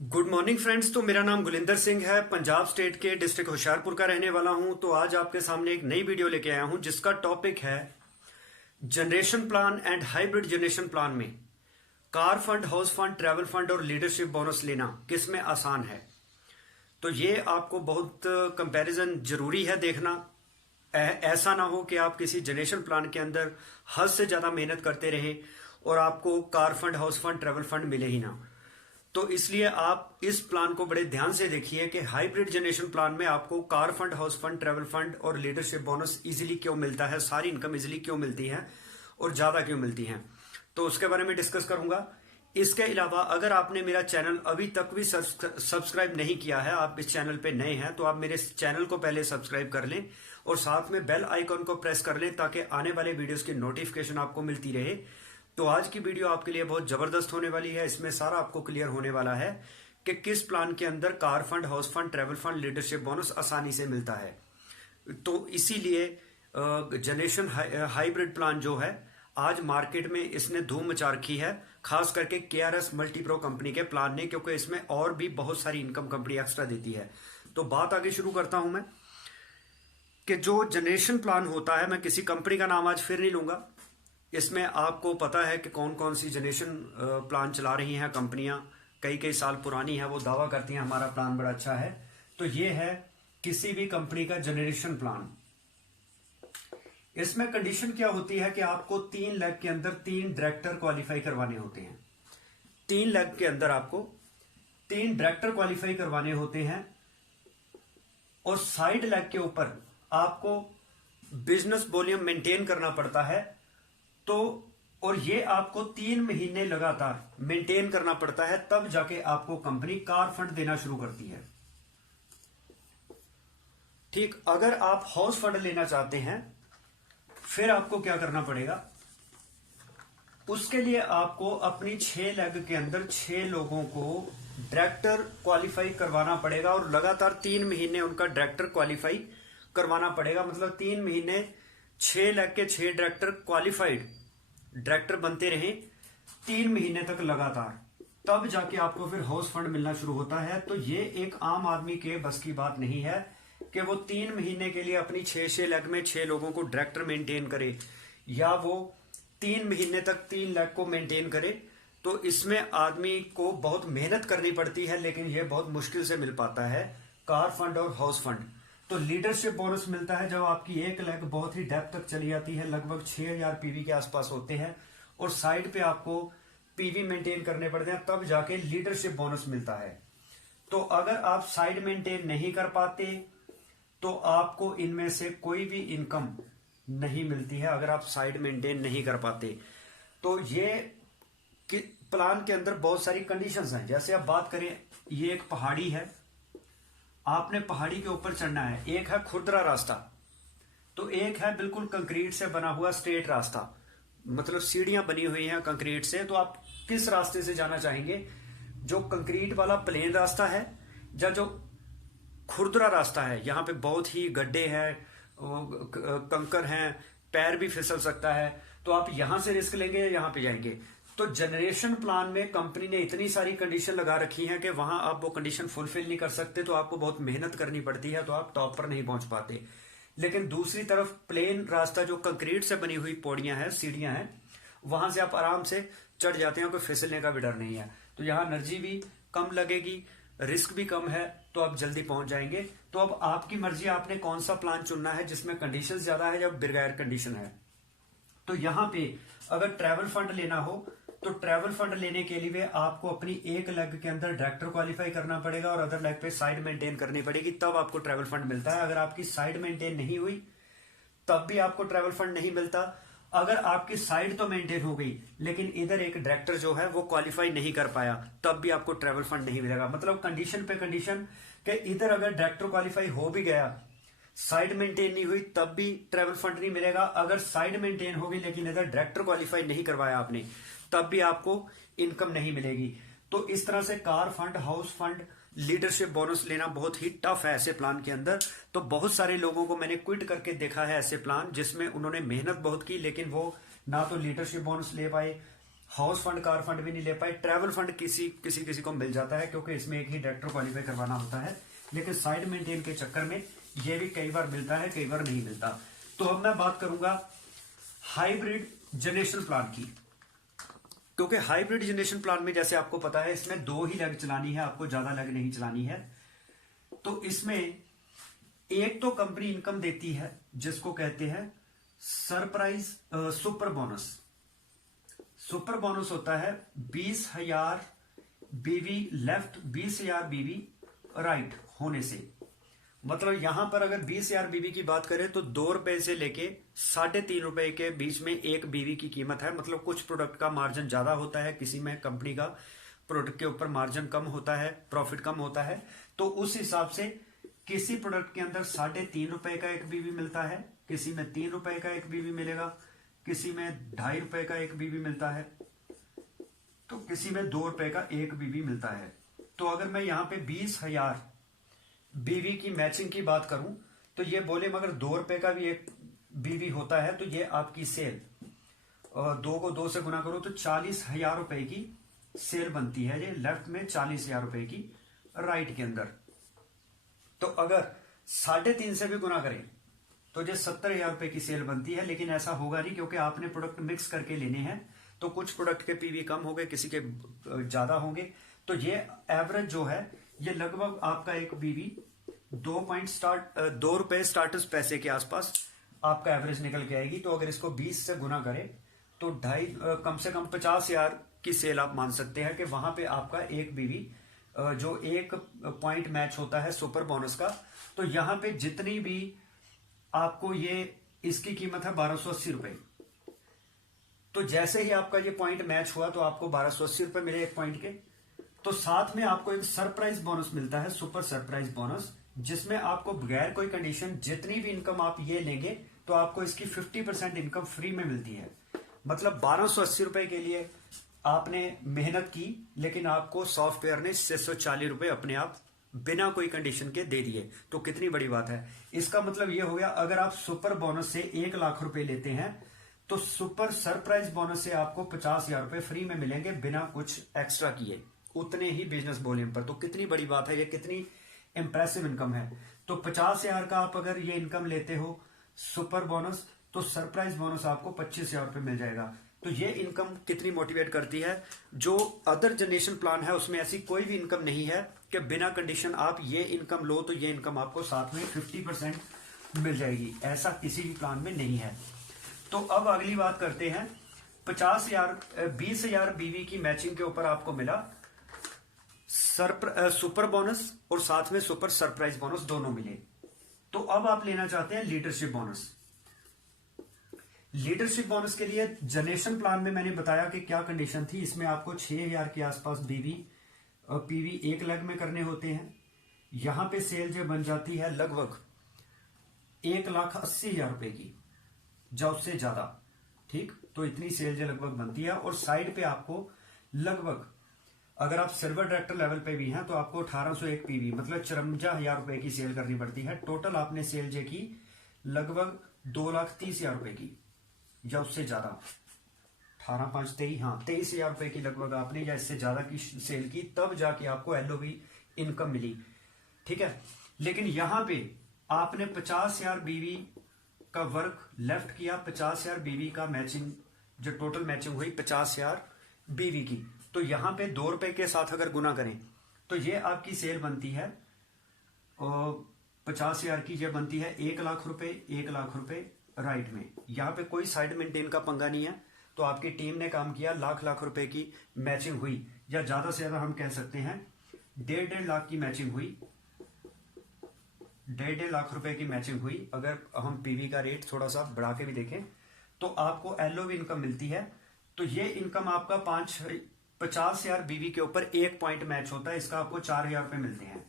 Good morning friends. तो मेरा नाम गुलिंदर सिंह है, पंजाब स्टेट के डिस्ट्रिक्ट होशियारपुर का रहने वाला हूं। तो आज आपके सामने एक नई वीडियो लेके आया हूं जिसका टॉपिक है generation plan and hybrid generation plan में car fund, house fund, travel fund और लीडरशिप बोनस लेना किस में आसान है। तो ये आपको बहुत कंपैरिजन जरूरी है देखना। ऐसा ना हो कि आप किसी जनरेशन प्लान के अंदर हद से ज्यादा मेहनत करते रहे और आपको car fund, house fund, travel fund मिले ही ना। तो इसलिए आप इस प्लान को बड़े ध्यान से देखिए कि हाइब्रिड जनरेशन प्लान में आपको car fund, house fund, travel fund और लीडरशिप बोनस इजीली क्यों मिलता है, सारी इनकम इजीली क्यों मिलती है और ज्यादा क्यों मिलती है। तो उसके बारे में डिस्कस करूंगा। इसके अलावा अगर आपने मेरा चैनल अभी तक भी सब्सक्राइब नहीं किया है, आप इस चैनल पे नए हैं, तो आप मेरे चैनल को पहले सब्सक्राइब कर लें और साथ में बेल आइकॉन को प्रेस कर लें ताकि आने वाले वीडियोस की नोटिफिकेशन आपको मिलती रहे। तो आज की वीडियो आपके लिए बहुत जबरदस्त होने वाली है। इसमें सारा आपको क्लियर होने वाला है कि किस प्लान के अंदर car fund, house fund, travel fund, leadership bonus आसानी से मिलता है। तो इसीलिए जनरेशन हाइब्रिड प्लान जो है आज मार्केट में इसने धूम मचा रखी है, खास करके केआरएस मल्टीप्रो कंपनी के प्लान ने, क्योंकि इसमें और भी बहुत सारी इनकम कंपनी एक्स्ट्रा देती है। तो बात आगे शुरू करता हूं मैं कि जो जनरेशन प्लान होता है, मैं किसी कंपनी का नाम आज फिर नहीं लूंगा। इसमें आपको पता है कि कौन कौन सी जनरेशन प्लान चला रही हैं कंपनियां, कई कई साल पुरानी है, वो दावा करती हैं हमारा प्लान बड़ा अच्छा है। तो ये है किसी भी कंपनी का जनरेशन प्लान। इसमें कंडीशन क्या होती है कि आपको 3 लाख के अंदर 3 डायरेक्टर क्वालिफाई करवाने होते हैं। 3 लाख के अंदर आपको 3 डायरेक्टर क्वालिफाई करवाने होते हैं और 60 लाख के ऊपर आपको बिजनेस वॉल्यूम मेंटेन करना पड़ता है। तो और ये आपको 3 महीने लगातार मेंटेन करना पड़ता है, तब जाके आपको कंपनी कार फंड देना शुरू करती है। ठीक, अगर आप हाउस फंड लेना चाहते हैं फिर आपको क्या करना पड़ेगा, उसके लिए आपको अपनी 6 लाख के अंदर 6 लोगों को डायरेक्टर क्वालिफाई करवाना पड़ेगा और लगातार 3 महीने उनका डायरेक्टर क्वालिफाई करवाना पड़ेगा। मतलब 3 महीने 6 लाख के 6 डायरेक्टर क्वालिफाइड डायरेक्टर बनते रहे 3 महीने तक लगातार, तब जाके आपको फिर हाउस फंड मिलना शुरू होता है। तो ये एक आम आदमी के बस की बात नहीं है कि वो 3 महीने के लिए अपनी 6 लाख में 6 लोगों को डायरेक्टर मेंटेन करे या वो 3 महीने तक 3 लाख को मेंटेन करे। तो इसमें आदमी को बहुत मेहनत करनी पड़ती है, लेकिन यह बहुत मुश्किल से मिल पाता है कार फंड और हाउस फंड। तो लीडरशिप बोनस मिलता है जब आपकी 1 लाख बहुत ही डेप्थ तक चली जाती है, लगभग 6000 पीवी के आसपास होते हैं और साइड पे आपको पीवी मेंटेन करने पड़ते हैं, तब जाके लीडरशिप बोनस मिलता है। तो अगर आप साइड मेंटेन नहीं कर पाते तो आपको इनमें से कोई भी इनकम नहीं मिलती है, अगर आप साइड मेंटेन नहीं कर पाते। तो ये प्लान के अंदर बहुत सारी कंडीशंस हैं। जैसे आप बात करें, ये एक पहाड़ी है, आपने पहाड़ी के ऊपर चढ़ना है। एक है खुरदरा रास्ता, तो एक है बिल्कुल कंक्रीट से बना हुआ स्ट्रेट रास्ता, मतलब सीढ़ियां बनी हुई हैं कंक्रीट से। तो आप किस रास्ते से जाना चाहेंगे, जो कंक्रीट वाला प्लेन रास्ता है या जो खुरदरा रास्ता है, यहाँ पे बहुत ही गड्ढे हैं, कंकर हैं, पैर भी फिसल सकता है, तो आप यहां से रिस्क लेंगे या यहां पे जाएंगे। तो जनरेशन प्लान में कंपनी ने इतनी सारी कंडीशन लगा रखी हैं कि वहां आप वो कंडीशन फुलफिल नहीं कर सकते, तो आपको बहुत मेहनत करनी पड़ती है, तो आप टॉप पर नहीं पहुंच पाते। लेकिन दूसरी तरफ प्लेन रास्ता जो कंक्रीट से बनी हुई पौड़ियां हैं, सीढ़ियां हैं, वहां से आप आराम से चढ़ जाते हैं, कोई फिसलने का भी डर नहीं है। तो यहाँ एनर्जी भी कम लगेगी, रिस्क भी कम है, तो आप जल्दी पहुंच जाएंगे। तो अब आपकी मर्जी, आपने कौन सा प्लान चुनना है जिसमें कंडीशन ज्यादा है या बगैर कंडीशन है। तो यहां पे अगर ट्रैवल फंड लेना हो तो ट्रैवल फंड लेने के लिए आपको अपनी 1 लाख के अंदर डायरेक्टर क्वालिफाई करना पड़ेगा और अदर लाख पे साइड मेंटेन करनी पड़ेगी, तब आपको ट्रैवल फंड मिलता है। अगर आपकी साइड मेंटेन नहीं हुई तब भी आपको ट्रैवल फंड नहीं मिलता। अगर आपकी साइड तो मेंटेन हो गई लेकिन इधर एक डायरेक्टर जो है वो क्वालिफाई नहीं कर पाया, तब भी आपको ट्रैवल फंड नहीं मिलेगा। मतलब कंडीशन पे कंडीशन कि इधर अगर डायरेक्टर क्वालिफाई हो भी गया, साइड मेंटेन नहीं हुई, तब भी ट्रैवल फंड नहीं मिलेगा। अगर साइड मेंटेन होगी लेकिन इधर डायरेक्टर क्वालिफाई नहीं करवाया आपने, तब भी आपको इनकम नहीं मिलेगी। तो इस तरह से car fund, house fund, leadership bonus लेना बहुत ही टफ है ऐसे प्लान के अंदर। तो बहुत सारे लोगों को मैंने क्विट करके देखा है ऐसे प्लान जिसमें उन्होंने मेहनत बहुत की, लेकिन वो ना तो लीडरशिप बोनस ले पाए, हाउस फंड कार फंड भी नहीं ले पाए, ट्रैवल फंड किसी किसी किसी को मिल जाता है क्योंकि इसमें एक ही डायरेक्टर क्वालिफाई करवाना होता है, लेकिन साइड मेंटेन के चक्कर में ये भी कई बार मिलता है, कई बार नहीं मिलता। तो अब मैं बात करूंगा हाइब्रिड जनरेशन प्लान की, क्योंकि हाइब्रिड जनरेशन प्लान में जैसे आपको पता है इसमें 2 ही लेग चलानी है, आपको ज्यादा लेग नहीं चलानी है। तो इसमें एक तो कंपनी इनकम देती है जिसको कहते हैं surprise super bonus. Super bonus होता है 20,000 बीवी लेफ्ट, 20,000 बीवी राइट होने से। मतलब यहां पर अगर 20,000 बीवी की बात करें तो 2 रुपए से लेके 3.5 रुपए के बीच में एक बीवी की कीमत है। मतलब कुछ प्रोडक्ट का मार्जिन ज्यादा होता है, किसी में कंपनी का प्रोडक्ट के ऊपर मार्जिन कम होता है, प्रॉफिट कम होता है। तो उस हिसाब से किसी प्रोडक्ट के अंदर 3.5 रुपए का एक बीवी मिलता है, किसी में 3 रुपए का एक बीवी मिलेगा, किसी में 2.5 रुपए का एक बीवी मिलता है, तो किसी में 2 रुपए का एक बीवी मिलता है। तो अगर मैं यहाँ पे 20,000 बीवी की मैचिंग की बात करूं तो ये बोले मगर 2 रुपए का भी एक बीवी होता है, तो ये आपकी सेल 2 को 2 से गुना करो तो 40,000 रुपए की सेल बनती है। ये लेफ्ट में 40,000 रुपए की राइट के अंदर। तो अगर 3.5 से भी गुना करें तो ये 70,000 रुपए की सेल बनती है। लेकिन ऐसा होगा नहीं क्योंकि आपने प्रोडक्ट मिक्स करके लेने हैं, तो कुछ प्रोडक्ट के पीवी कम होंगे, किसी के ज्यादा होंगे। तो ये एवरेज जो है ये लगभग आपका एक बीवी 2 रुपए स्टार्टर्स पैसे के आसपास आपका एवरेज निकल के आएगी। तो अगर इसको 20 से गुना करें तो 2.5 कम से कम 50,000 की सेल आप मान सकते हैं कि वहां पे आपका एक बीवी जो एक पॉइंट मैच होता है सुपर बोनस का। तो यहां पे जितनी भी आपको ये इसकी कीमत है 1280 रुपए। तो जैसे ही आपका ये पॉइंट मैच हुआ तो आपको 1280 रुपए मिले एक पॉइंट के। तो साथ में आपको एक सरप्राइज बोनस मिलता है, सुपर सरप्राइज बोनस, जिसमें आपको बगैर कोई कंडीशन जितनी भी इनकम आप ये लेंगे तो आपको इसकी 50% इनकम फ्री में मिलती है। मतलब 1280 रुपए के लिए आपने मेहनत की, लेकिन आपको सॉफ्टवेयर ने 640 रुपए अपने आप बिना कोई कंडीशन के दे दिए। तो कितनी बड़ी बात है। इसका मतलब ये हो गया अगर आप सुपर बोनस से 1 लाख रुपए लेते हैं तो सुपर सरप्राइज बोनस से आपको 50,000 रुपए फ्री में मिलेंगे बिना कुछ एक्स्ट्रा किए, उतने ही बिजनेस वॉल्यूम पर। तो कितनी बड़ी बात है, ये कितनी इंप्रेसिव इनकम है। तो 50,000 का आप अगर ये इनकम लेते हो सुपर बोनस, तो सरप्राइज बोनस आपको 25,000 रुपए मिल जाएगा। तो ये इनकम कितनी मोटिवेट करती है। जो अदर जनरेशन प्लान है उसमें ऐसी कोई भी इनकम नहीं है कि बिना कंडीशन आप ये इनकम लो तो ये इनकम आपको साथ में 50% मिल जाएगी, ऐसा किसी भी प्लान में नहीं है। तो अब अगली बात करते हैं 20,000 बीवी की मैचिंग के ऊपर आपको मिला सुपर बोनस और साथ में सुपर सरप्राइज बोनस दोनों मिले। तो अब आप लेना चाहते हैं लीडरशिप बोनस। लीडरशिप बोनस के लिए जनरेशन प्लान में मैंने बताया कि क्या कंडीशन थी। इसमें आपको 6,000 के आसपास बीवी और पीवी एक लेग में करने होते हैं। यहां पे सेल जो बन जाती है लगभग 1,80,000 रुपए की, या उससे ज्यादा, ठीक। तो इतनी सेल जो लगभग बनती है। और साइड पे आपको लगभग अगर आप सिल्वर डायरेक्टर लेवल पे भी हैं तो आपको 1801 पीवी मतलब 54,000 रुपए की सेल करनी पड़ती है। टोटल आपने सेल जो की लगभग 2,30,000 रुपए की, या उससे ज्यादा, 18,5,23, हाँ 23,000 रुपए की लगभग आपने या इससे ज्यादा की सेल की, तब जाके आपको एलओबी इनकम मिली, ठीक है। लेकिन यहां पे आपने 50,000 बीवी का वर्क लेफ्ट किया, 50,000 बीवी का मैचिंग, जो टोटल मैचिंग हुई 50,000 बीवी की। तो यहां पे 2 रुपए के साथ अगर गुना करें तो ये आपकी सेल बनती है 50,000 की, ये बनती है 1,00,000 रुपए, 1,00,000 रुपए राइट में। यहां पे कोई साइड मेंटेन का पंगा नहीं है। तो आपकी टीम ने काम किया, लाख रुपए की मैचिंग हुई, या ज्यादा से ज्यादा हम कह सकते हैं 1.5 लाख की मैचिंग हुई, 1.5 लाख रुपए की मैचिंग हुई। अगर हम पीवी का रेट थोड़ा सा बढ़ा के भी देखें तो आपको एलओवी इनकम मिलती है। तो ये इनकम आपका 50,000 बीवी के ऊपर एक पॉइंट मैच होता है, इसका आपको 4,000 रुपए मिलते हैं।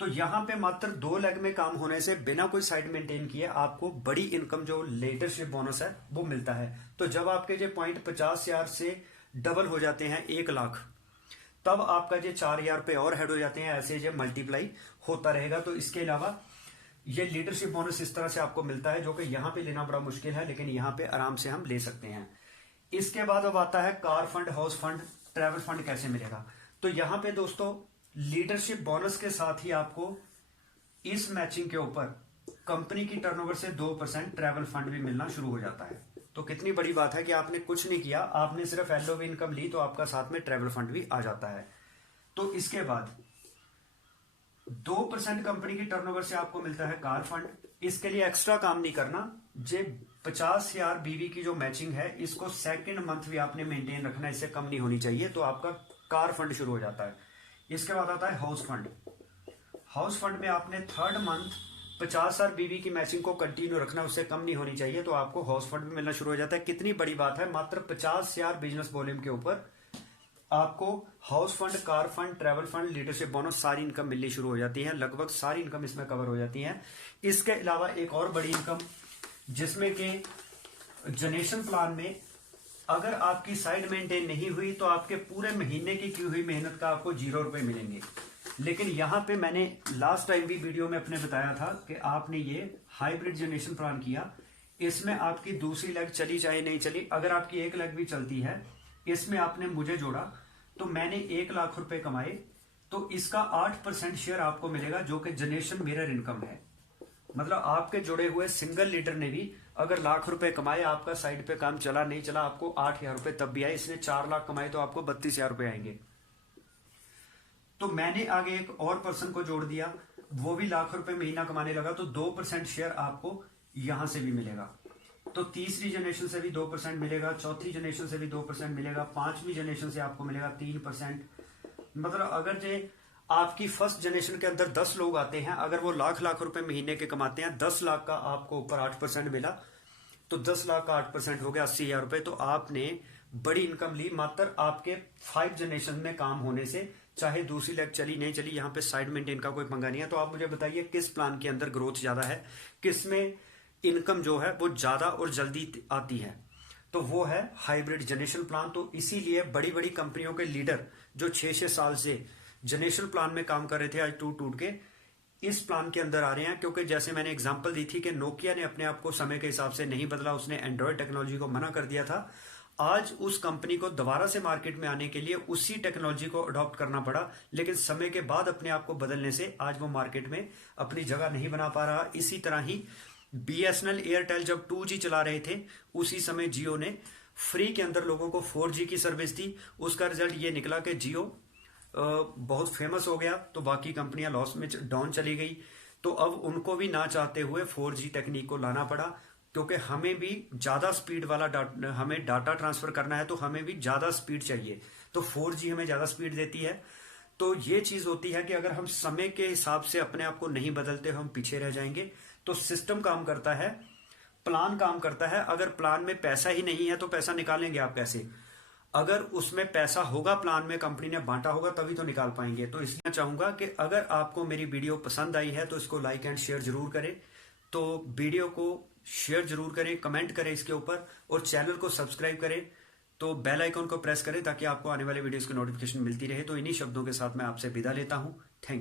तो यहां पे मात्र 2 लेग में काम होने से बिना कोई साइड मेंटेन किए आपको बड़ी इनकम जो लीडरशिप बोनस है वो मिलता है। तो जब आपके जो पॉइंट 50,000 से डबल हो जाते हैं 1,00,000, तब आपका जो 4,000 रुपए और हेड हो जाते हैं, ऐसे जो मल्टीप्लाई होता रहेगा। तो इसके अलावा ये लीडरशिप बोनस इस तरह से आपको मिलता है, जो कि यहां पे लेना बड़ा मुश्किल है, लेकिन यहां पे आराम से हम ले सकते हैं। इसके बाद अब आता है car fund, house fund, travel fund कैसे मिलेगा। तो यहां पे दोस्तों लीडरशिप बोनस के साथ ही आपको इस मैचिंग के ऊपर कंपनी की टर्नओवर से 2% ट्रैवल फंड भी मिलना शुरू हो जाता है। तो कितनी बड़ी बात है कि आपने कुछ नहीं किया, आपने सिर्फ एलओवी इनकम ली तो आपका साथ में ट्रैवल फंड भी आ जाता है। तो इसके बाद 2% कंपनी की टर्नओवर से आपको मिलता है कार फंड। इसके लिए एक्स्ट्रा काम नहीं करना, जे 50,000 बीवी की जो मैचिंग है इसको सेकंड मंथ भी आपने मेंटेन रखना, इससे कम नहीं होनी चाहिए, तो आपका कार फंड शुरू हो जाता है। इसके बाद आता है हाउस फंड। हाउस फंड में आपने थर्ड मंथ 50,000 बीवी की मैचिंग को कंटिन्यू रखना, उससे कम नहीं होनी चाहिए, तो आपको हाउस फंड भी मिलना शुरू हो जाता है। कितनी बड़ी बात है, मात्र 50,000 बिजनेस वॉल्यूम के ऊपर आपको house fund, car fund, travel fund, leadership bonus सारी इनकम मिलनी शुरू हो जाती है। लगभग सारी इनकम इसमें कवर हो जाती है। इसके अलावा एक और बड़ी इनकम जिसमें कि जनरेशन प्लान में अगर आपकी साइड मेंटेन नहीं हुई तो आपके पूरे महीने की हुई मेहनत का आपको 0 रुपए मिलेंगे। लेकिन यहां पे मैंने लास्ट टाइम भी वीडियो में अपने बताया था कि आपने ये हाइब्रिड जनरेशन प्लान किया, इसमें आपकी दूसरी लेग चली चाहे नहीं चली, अगर आपकी एक लेग भी चलती है, इसमें आपने मुझे जोड़ा तो मैंने 1 लाख रुपए कमाए, तो इसका 8% शेयर आपको मिलेगा, जो कि जनरेशन मिरर इनकम है। मतलब आपके जुड़े हुए सिंगल लीडर ने भी अगर लाख रुपए कमाए, आपका साइड पे काम चला नहीं चला, आपको 8,000 रुपए तब भी आए। इसने 4 लाख कमाए तो आपको 32,000 रुपए आएंगे। तो मैंने आगे एक और पर्सन को जोड़ दिया, वो भी लाख रुपए महीना कमाने लगा, तो 2% शेयर आपको यहां से भी मिलेगा। तो तीसरी जनरेशन से भी 2% मिलेगा, चौथी जनरेशन से भी 2% मिलेगा, पांचवी जनरेशन से आपको मिलेगा 3%। मतलब अगर जे आपकी फर्स्ट जनरेशन के अंदर 10 लोग आते हैं, अगर वो लाख रुपए महीने के कमाते हैं, 10 लाख का आपको ऊपर 8% मिला, तो 10 लाख का 8% हो गया 80,000 रुपए। तो आपने बड़ी इनकम ली मात्र आपके 5 जनरेशन में काम होने से, चाहे दूसरी लेग चली नहीं चली, यहाँ पे साइड मेंटेन का कोई पंगा नहीं है। तो आप मुझे बताइए किस प्लान के अंदर ग्रोथ ज्यादा है, किसमें इनकम जो है वो ज्यादा और जल्दी आती है, तो वो है हाइब्रिड जनरेशन प्लान। तो इसीलिए बड़ी बड़ी कंपनियों के लीडर जो 6-6 साल से जनरेशन प्लान में काम कर रहे थे, आज टूट के इस प्लान के अंदर आ रहे हैं। क्योंकि जैसे मैंने एग्जांपल दी थी कि नोकिया ने अपने आप को समय के हिसाब से नहीं बदला, उसने एंड्रॉयड टेक्नोलॉजी को मना कर दिया था। आज उस कंपनी को दोबारा से मार्केट में आने के लिए उसी टेक्नोलॉजी को अडॉप्ट करना पड़ा, लेकिन समय के बाद अपने आप को बदलने से आज वो मार्केट में अपनी जगह नहीं बना पा रहा। इसी तरह ही बीएसएनएल, एयरटेल जब 2G चला रहे थे, उसी समय जियो ने फ्री के अंदर लोगों को 4G की सर्विस दी। उसका रिजल्ट ये निकला कि जियो बहुत फेमस हो गया, तो बाकी कंपनियां लॉस में डाउन चली गई। तो अब उनको भी ना चाहते हुए 4G टेक्निक को लाना पड़ा, क्योंकि हमें भी ज्यादा स्पीड वाला हमें डाटा ट्रांसफर करना है, तो हमें भी ज्यादा स्पीड चाहिए। तो 4G हमें ज्यादा स्पीड देती है। तो ये चीज होती है कि अगर हम समय के हिसाब से अपने आप को नहीं बदलते, हम पीछे रह जाएंगे। तो सिस्टम काम करता है, प्लान काम करता है। अगर प्लान में पैसा ही नहीं है तो पैसा निकालेंगे आप कैसे? अगर उसमें पैसा होगा, प्लान में कंपनी ने बांटा होगा, तभी तो निकाल पाएंगे। तो इसलिए चाहूंगा कि अगर आपको मेरी वीडियो पसंद आई है तो इसको लाइक एंड शेयर जरूर करें। तो वीडियो को शेयर जरूर करें, कमेंट करें इसके ऊपर, और चैनल को सब्सक्राइब करें, तो बेल आइकन को प्रेस करें ताकि आपको आने वाले वीडियोस की नोटिफिकेशन मिलती रहे। तो इन्हीं शब्दों के साथ मैं आपसे विदा लेता हूं। Thank you.